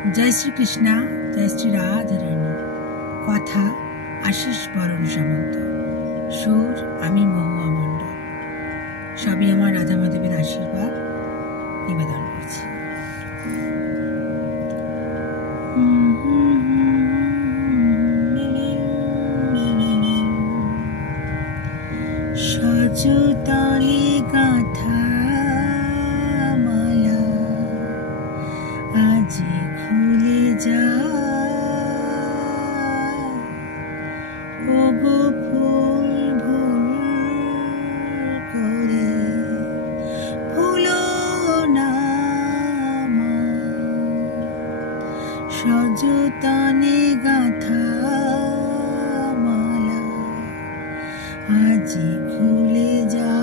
जय श्री कृष्णा, जय श्री राधा रानी। कथा आशीष बरण सामंत, सुर आमी महुआ मंडल। सबই আমার রাধা মাধবের আশীর্বাদ নিবেদন করছি। সযতনে গাঁথা মালা আজি খুলে যা, ওগো ফুল ভুল করে ভুলো না মা। সযতনে গাঁথা মালা আজি খুলে যা,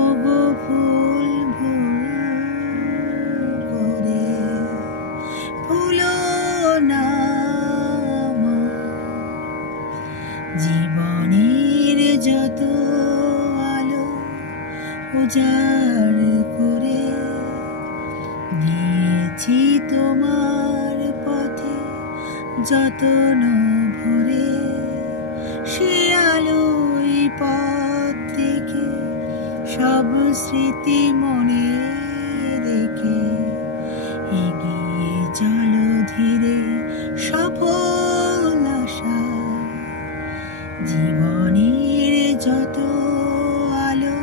ওগো ফুল ভুল করে ভুলো না মা। জীবনের যত আলো উজাড় করে দিয়েছি তোমার পথে যতন ভরে, সে আলোই পথ দেখে সব স্মৃতি মনে রেখে এগিয়ে চলো ধীরে সফল আশা। জীবনের যত আলো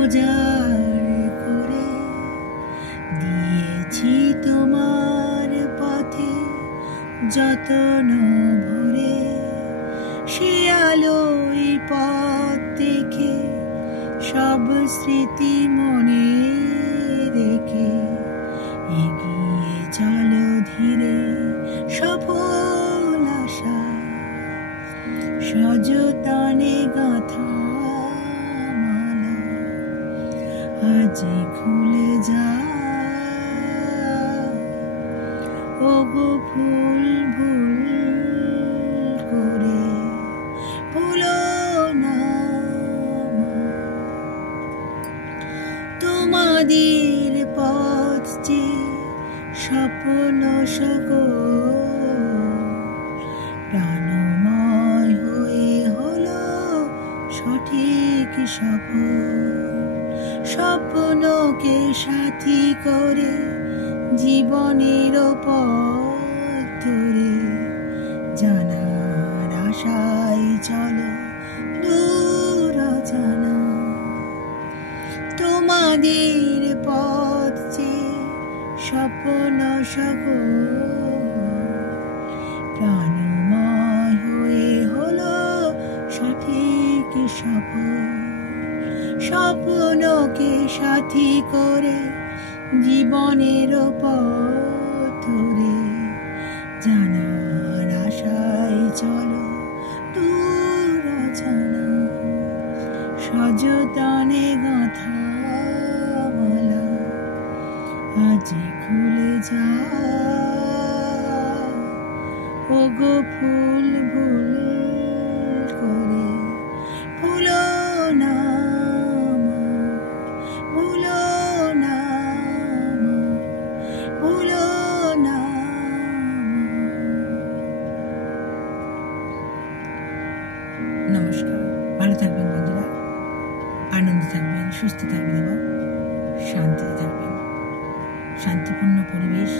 উজাড় করে দিয়েছি তোমার পথে যতন ভরে, সে আলোই পথ দেখে সব স্মৃতি মনে রেখে এগিয়ে চলো ধীরে সফল আশা। সযতনে গাঁথা মালা আজি খুলে যা, ওগো ফুল ভুল করে ভুলো না মা। তোমাদের পথ যে স্বপ্ন সকল প্রাণময় হয়ে হলো সঠিক সফল। স্বপ্নকে সাথী করে জীবনের পথ ধরে জানার আশায় চলো দূর জানা। তোমাদের পথ যে স্বপ্ন সকল প্রাণময় হয়ে হলো সঠিক সফল। স্বপ্নকে সাথী করে জীবনের পথ ধরে জানার আশায় চলো দূর জানা। সযতনে গাঁথা মালা আজি খুলে যা, ওগো ফুল ভুল করে ভুলো না মা। ভুলো না মা, ভুলো না মা। নমস্কার, ভালো থাকবেন বন্ধুরা, আনন্দে থাকবেন, সুস্থ থাকবেন এবং শান্তিতে থাকবেন। শান্তিপূর্ণ পরিবেশ